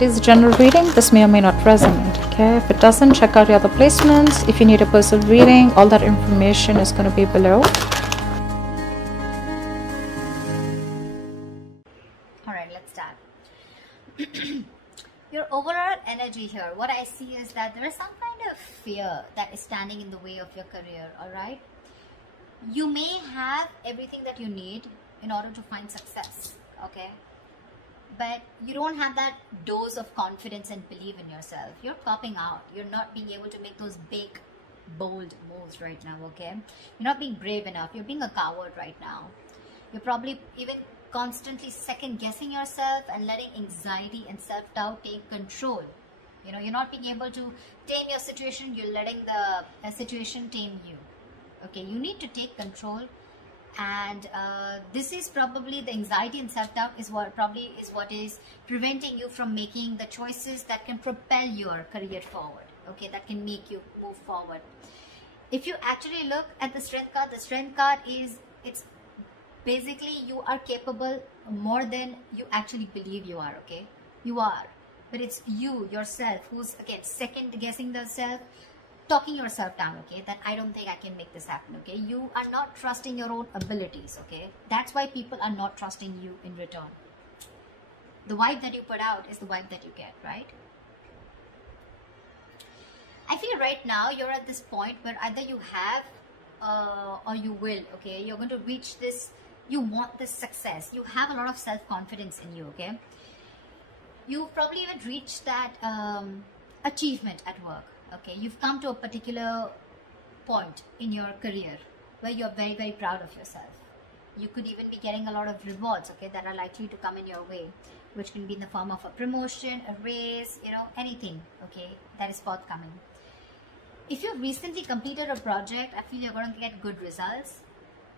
It is a general reading. This may or may not resonate. Okay, if it doesn't, check out your other placements. If you need a personal reading, all that information is going to be below. Alright, let's start. Your overall energy here, what I see is that there is some kind of fear that is standing in the way of your career. Alright, you may have everything that you need in order to find success, okay, but you don't have that dose of confidence and belief in yourself. You're copping out. You're not being able to make those big, bold moves right now, okay? You're not being brave enough. You're being a coward right now. You're probably even constantly second guessing yourself and letting anxiety and self-doubt take control. You know, you're not being able to tame your situation. You're letting the situation tame you. Okay, you need to take control, and this is probably the anxiety and self-doubt is what is preventing you from making the choices that can propel your career forward. Okay, that can make you move forward. If you actually look at the strength card is, it's basically you are capable more than you actually believe you are. Okay, you are, but it's you yourself who's again second guessing the self, talking yourself down, okay, that I don't think I can make this happen. Okay, you are not trusting your own abilities. Okay, that's why people are not trusting you in return. The vibe that you put out is the vibe that you get, right? I feel right now you're at this point where either you have or you will. Okay, you're going to reach this, you want this success, you have a lot of self-confidence in you. Okay, you probably even reached that achievement at work. Okay, you've come to a particular point in your career where you're very, very proud of yourself. You could even be getting a lot of rewards, okay, that are likely to come in your way, which can be in the form of a promotion, a raise, you know, anything, okay, that is forthcoming. If you've recently completed a project, I feel you're going to get good results.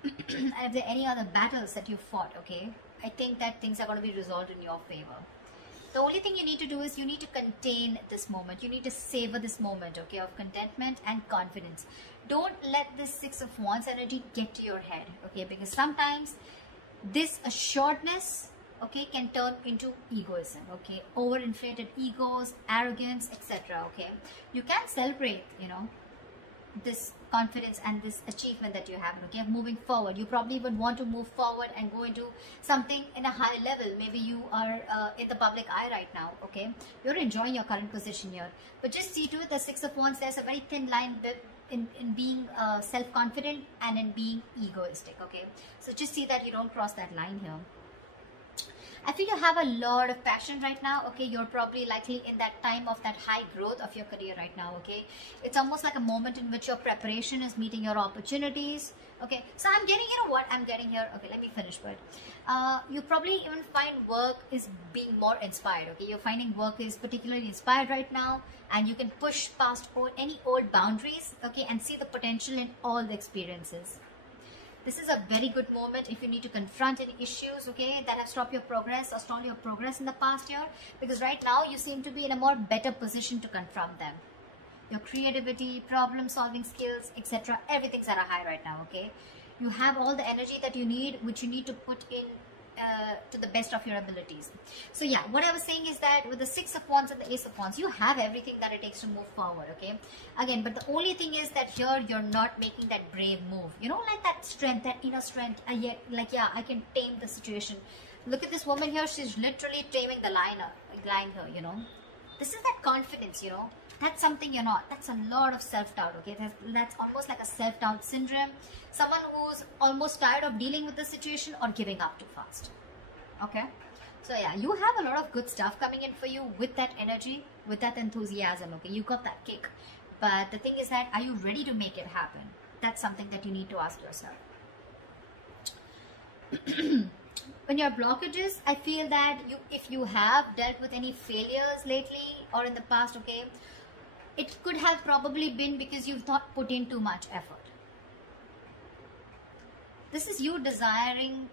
And if there are any other battles that you fought, okay, I think that things are going to be resolved in your favor. The only thing you need to do is you need to contain this moment. You need to savor this moment, okay, of contentment and confidence. Don't let this Six of Wands energy get to your head, okay, because sometimes this assuredness, okay, can turn into egoism, okay, overinflated egos, arrogance, etc. Okay, you can celebrate, you know, this confidence and this achievement that you have, okay, moving forward. You probably would want to move forward and go into something in a high level. Maybe you are in the public eye right now, okay, you're enjoying your current position here, but just see to it, the Six of Wands, there's a very thin line in being self-confident and in being egoistic, okay, so just see that you don't cross that line here. I feel you have a lot of passion right now, okay. You're probably likely in that time of that high growth of your career right now, okay. It's almost like a moment in which your preparation is meeting your opportunities, okay. So I'm getting, you know what I'm getting here, okay, let me finish, but you probably even find work is being more inspired, okay. You're finding work is particularly inspired right now, and you can push past any old boundaries, okay, and see the potential in all the experiences. This is a very good moment if you need to confront any issues, okay, that have stopped your progress or stalled your progress in the past year, because right now you seem to be in a more better position to confront them. Your creativity, problem solving skills, etc., everything's at a high right now, okay. You have all the energy that you need, which you need to put in to the best of your abilities. So yeah, what I was saying is that with the Six of Wands and the Ace of Wands, you have everything that it takes to move forward, okay. Again, but the only thing is that here you're not making that brave move, you know, like that strength, that inner strength, and yet like, yeah, I can tame the situation. Look at this woman here, she's literally taming the line here, you know. This is that confidence, you know, that's something you're not. That's a lot of self-doubt, okay. That's almost like a self-doubt syndrome. Someone who's almost tired of dealing with the situation or giving up too fast, okay. So yeah, you have a lot of good stuff coming in for you with that energy, with that enthusiasm, okay. You got that kick, but the thing is that, are you ready to make it happen? That's something that you need to ask yourself. When your blockages, I feel that if you have dealt with any failures lately or in the past, okay, it could have probably been because you've not put in too much effort. This is you desiring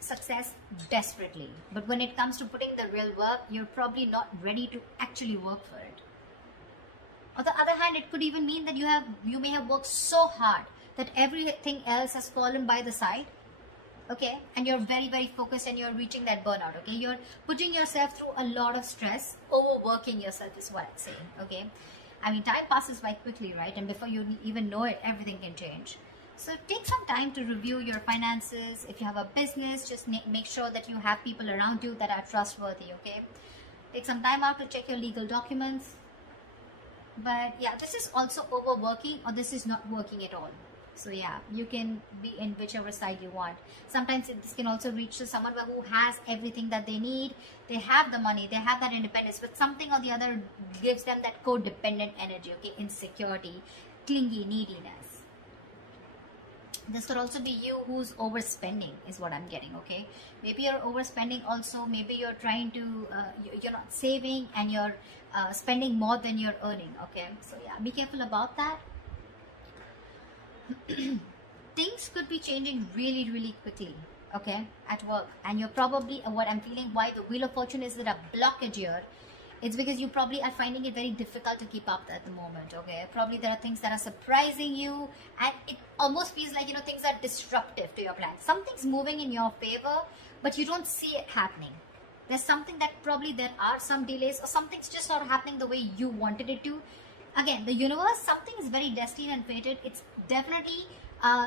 success desperately, but when it comes to putting the real work, you're probably not ready to actually work for it. On the other hand, it could even mean that you may have worked so hard that everything else has fallen by the side, okay, and you're very, very focused and you're reaching that burnout, okay. You're putting yourself through a lot of stress, overworking yourself is what I'm saying, okay. I mean, time passes by quickly, right? And before you even know it, everything can change. So take some time to review your finances. If you have a business, just make sure that you have people around you that are trustworthy, okay. Take some time out to check your legal documents. But yeah, this is also overworking, or this is not working at all. So yeah, you can be in whichever side you want. Sometimes this can also reach to someone who has everything that they need. They have the money, they have that independence, but something or the other gives them that codependent energy, okay, insecurity, clingy, neediness. This could also be you who's overspending is what I'm getting, okay. Maybe you're overspending also. Maybe you're trying to, you're not saving and you're spending more than you're earning, okay. So yeah, be careful about that. Things could be changing really, really quickly, okay, at work. And you're probably, what I'm feeling, why the Wheel of Fortune is at a blockage here, it's because you probably are finding it very difficult to keep up at the moment, okay. Probably there are things that are surprising you, and it almost feels like, you know, things are disruptive to your plans. Something's moving in your favor, but you don't see it happening. There's something that probably there are some delays, or something's just not happening the way you wanted it to. Again, the universe, something is very destined and fated. It's definitely,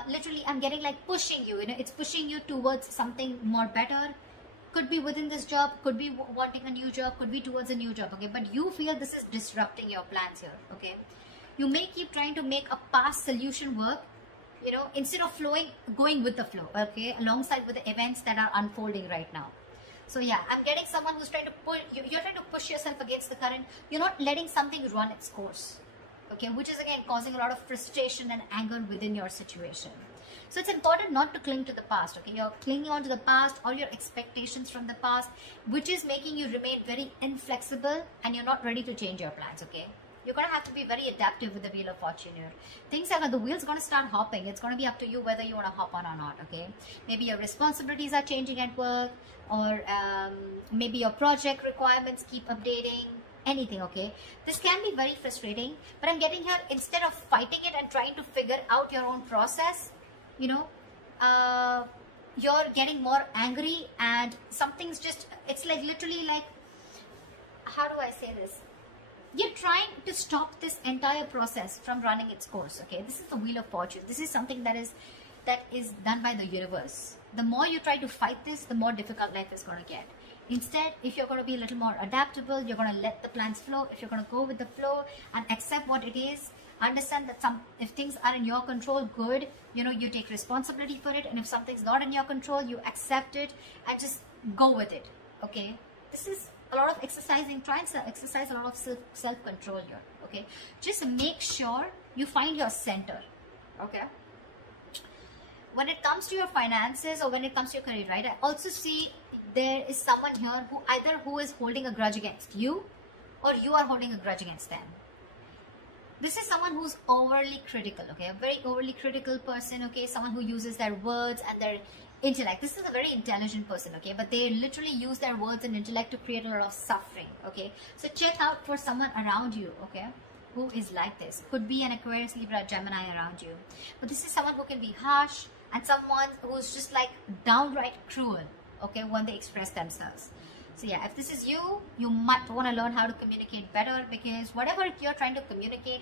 literally, I'm getting like pushing you, you know, it's pushing you towards something more better. Could be within this job, could be wanting a new job, could be towards a new job, okay. But you feel this is disrupting your plans here, okay. You may keep trying to make a past solution work, you know, instead of going with the flow, okay, alongside with the events that are unfolding right now. So yeah, I'm getting someone who's trying to pull, you're trying to push yourself against the current. You're not letting something run its course, okay, which is again causing a lot of frustration and anger within your situation. So it's important not to cling to the past, okay. You're clinging on to the past or your expectations from the past, which is making you remain very inflexible, and you're not ready to change your plans, okay. You're going to have to be very adaptive with the Wheel of Fortune here. Things are, the wheel's going to start hopping. It's going to be up to you whether you want to hop on or not, okay. Maybe your responsibilities are changing at work, or maybe your project requirements keep updating, anything, okay. This can be very frustrating, but I'm getting here, instead of fighting it and trying to figure out your own process, you know, you're getting more angry, and something's just, it's like literally like, how do I say this? You're trying to stop this entire process from running its course, okay. This is the Wheel of Fortune. This is something that is done by the universe. The more you try to fight this, the more difficult life is going to get. Instead, if you're going to be a little more adaptable, you're going to let the plans flow. If you're going to go with the flow and accept what it is, understand that if things are in your control, good, you know, you take responsibility for it. And if something's not in your control, you accept it and just go with it, okay. This is a lot of exercising. Try and exercise a lot of self-control here, okay. Just make sure you find your center, okay. When it comes to your finances, or when it comes to your career, right, I also see there is someone here who is holding a grudge against you, or you are holding a grudge against them. This is someone who's overly critical, okay, a very overly critical person, okay, someone who uses their words and their intellect. This is a very intelligent person, okay, but they literally use their words and intellect to create a lot of suffering, okay. So check out for someone around you, okay, who is like this. Could be an Aquarius, Libra, Gemini around you, but this is someone who can be harsh, and someone who's just like downright cruel, okay, when they express themselves. So yeah, if this is you, you might want to learn how to communicate better, because whatever you're trying to communicate,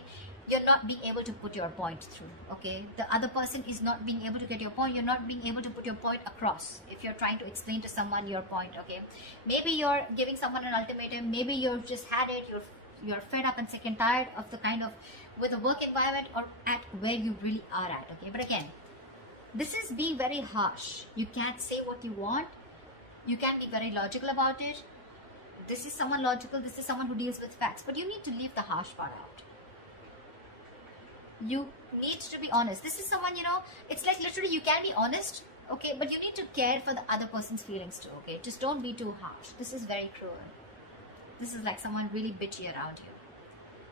you're not being able to put your point through, okay. The other person is not being able to get your point. You're not being able to put your point across if you're trying to explain to someone your point, okay. Maybe you're giving someone an ultimatum. Maybe you've just had it. You're fed up and sick and tired of the kind of, with the work environment or at where you really are at, okay. But again, this is being very harsh. You can't say what you want. You can be very logical about it. This is someone logical. This is someone who deals with facts. But you need to leave the harsh part out. You need to be honest. This is someone, you know, it's like literally you can be honest, okay, but you need to care for the other person's feelings too, okay. Just don't be too harsh. This is very cruel. This is like someone really bitchy around you.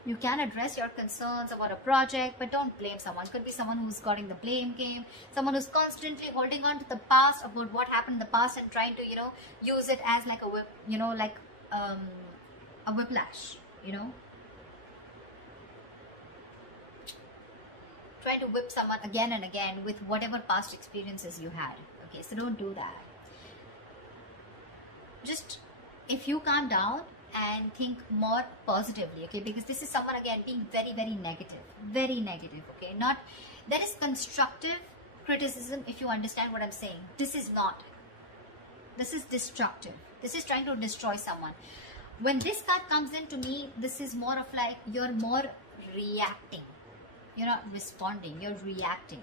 You can address your concerns about a project, but don't blame someone. Could be someone who's got in the blame game, someone who's constantly holding on to the past, about what happened in the past, and trying to, you know, use it as like a whip, you know, like a whiplash, you know. Trying to whip someone again and again with whatever past experiences you had, okay? So don't do that. Just, if you calm down and think more positively, okay? Because this is someone, again, being very, very negative, okay? Not, there is constructive criticism, if you understand what I'm saying. This is not. This is destructive. This is trying to destroy someone. When this card comes in, to me, this is more of like, you're more reacting. You're not responding, you're reacting,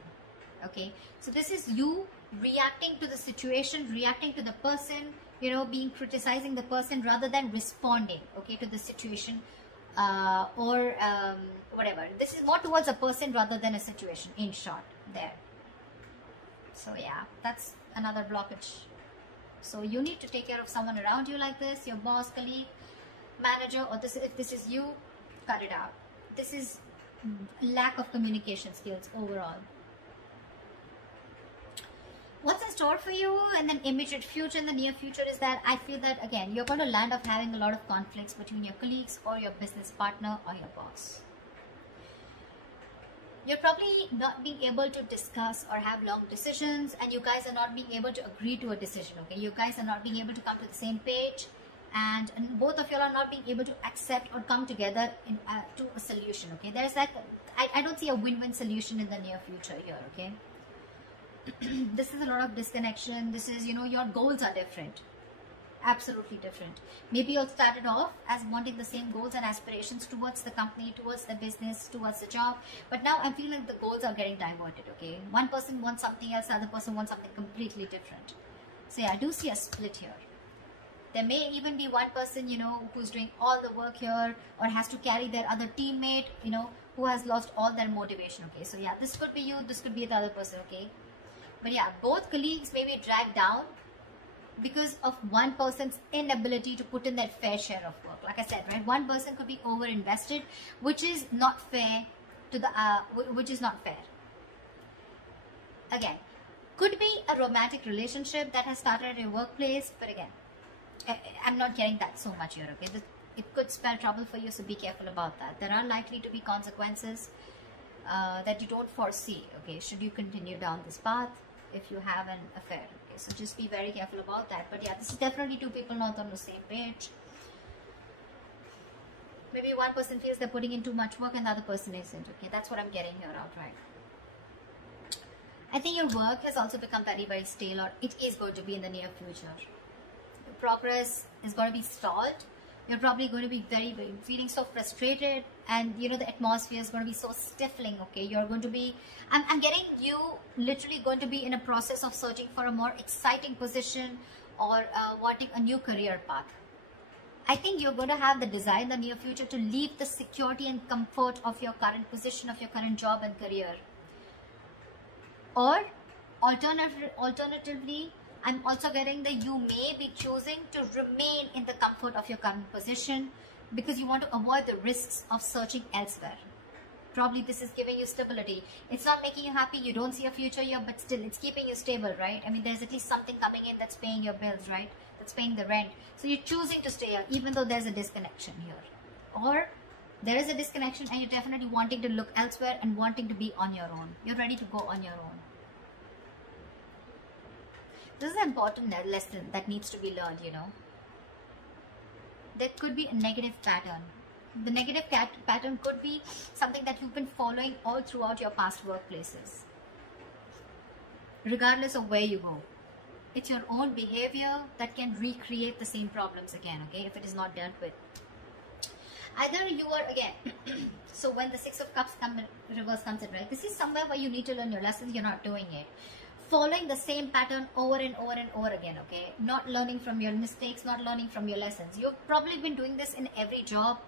okay? So this is you reacting to the situation, reacting to the person, you know, criticizing the person rather than responding, okay, to the situation, or whatever. This is more towards a person rather than a situation, in short, there. So yeah, that's another blockage. So you need to take care of someone around you like this, your boss, colleague, manager, or this, if this is you, cut it out. This is lack of communication skills overall. What's in store for you in the immediate future, in the near future, is that I feel that, again, you're going to land up having a lot of conflicts between your colleagues or your business partner or your boss. You're probably not being able to discuss or have long decisions, and you guys are not being able to agree to a decision, okay? You guys are not being able to come to the same page, and both of you are not being able to accept or come together to a solution, okay? There's like, I don't see a win-win solution in the near future here, okay? This is a lot of disconnection. This is, you know, your goals are different. Absolutely different. Maybe you all started off as wanting the same goals and aspirations towards the company, towards the business, towards the job, but now I'm feeling like the goals are getting diverted, okay? One person wants something else, the other person wants something completely different. So yeah, I do see a split here. There may even be one person, you know, who's doing all the work here, or has to carry their other teammate, you know, who has lost all their motivation, okay? So yeah, this could be you, this could be the other person, okay? But yeah, both colleagues may be dragged down because of one person's inability to put in their fair share of work. Like I said, right, one person could be over invested, which is not fair to the which is not fair. Again, could be a romantic relationship that has started at your workplace, but again, I'm not getting that so much here, okay? It could spell trouble for you, so be careful about that. There are likely to be consequences that you don't foresee, okay, should you continue down this path if you have an affair. So just be very careful about that. But yeah, this is definitely two people not on the same page. Maybe one person feels they're putting in too much work and the other person isn't, okay? That's what I'm getting here outright. I think your work has also become very, very stale, or it is going to be in the near future. Your progress is going to be stalled. You're probably going to be feeling so frustrated, and you know, the atmosphere is going to be so stifling, okay? You're going to be, I'm getting you literally going to be in a process of searching for a more exciting position, or wanting a new career path. I think you're going to have the desire in the near future to leave the security and comfort of your current position, of your current job and career. Or alternatively, I'm also getting that you may be choosing to remain in the comfort of your current position because you want to avoid the risks of searching elsewhere. Probably this is giving you stability. It's not making you happy, you don't see a future here, but still it's keeping you stable, right? I mean, there's at least something coming in that's paying your bills, right? That's paying the rent. So you're choosing to stay here even though there's a disconnection here. Or there is a disconnection and you're definitely wanting to look elsewhere and wanting to be on your own. You're ready to go on your own. This is an important lesson that needs to be learned, you know. There could be a negative pattern. The negative pattern could be something that you've been following all throughout your past workplaces. Regardless of where you go. It's your own behavior that can recreate the same problems again, okay, if it is not dealt with. Either you are, again, so when the Six of Cups reverse comes in, right, this is somewhere where you need to learn your lessons, you're not doing it. Following the same pattern over and over and over again, okay? Not learning from your mistakes, not learning from your lessons. You've probably been doing this in every job,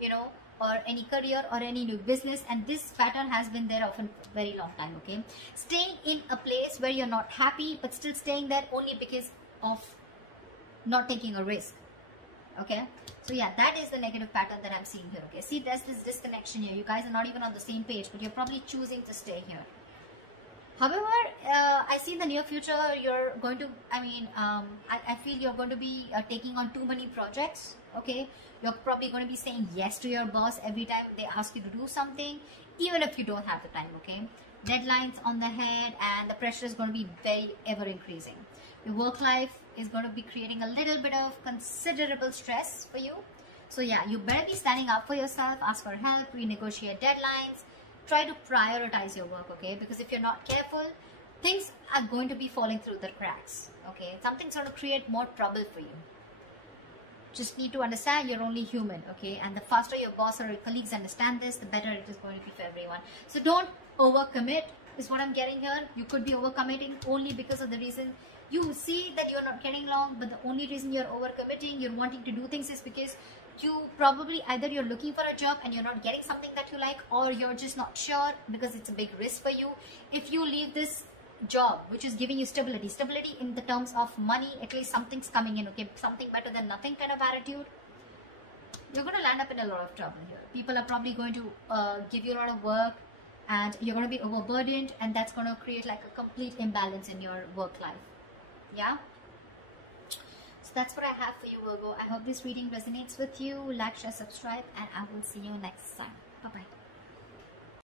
you know, or any career or any new business, and this pattern has been there often for a very long time, okay? Staying in a place where you're not happy, but still staying there only because of not taking a risk, okay? So yeah, that is the negative pattern that I'm seeing here, okay? See, there's this disconnection here. You guys are not even on the same page, but you're probably choosing to stay here. However, I see in the near future you're going to, I feel you're going to be taking on too many projects, okay? You're probably going to be saying yes to your boss every time they ask you to do something, even if you don't have the time, okay? Deadlines on the head, and the pressure is going to be very ever increasing. Your work life is going to be creating a little bit of considerable stress for you. So yeah, you better be standing up for yourself, ask for help, renegotiate deadlines, try to prioritize your work, okay? Because if you're not careful, things are going to be falling through the cracks, okay? Something's going to create more trouble for you. Just need to understand you're only human, okay? And the faster your boss or your colleagues understand this, the better it is going to be for everyone. So don't overcommit is what I'm getting here. You could be overcommitting only because of the reason you see that you're not getting along, but the only reason you're overcommitting, you're wanting to do things, is because you probably either you're looking for a job and you're not getting something that you like, or you're just not sure because it's a big risk for you. If you leave this job which is giving you stability in the terms of money, at least something's coming in, okay, something better than nothing kind of attitude, you're going to land up in a lot of trouble here. People are probably going to give you a lot of work, and you're going to be overburdened, and that's going to create like a complete imbalance in your work life. Yeah, so that's what I have for you, Virgo. I hope this reading resonates with you. Like, share, subscribe, and I will see you next time. Bye bye.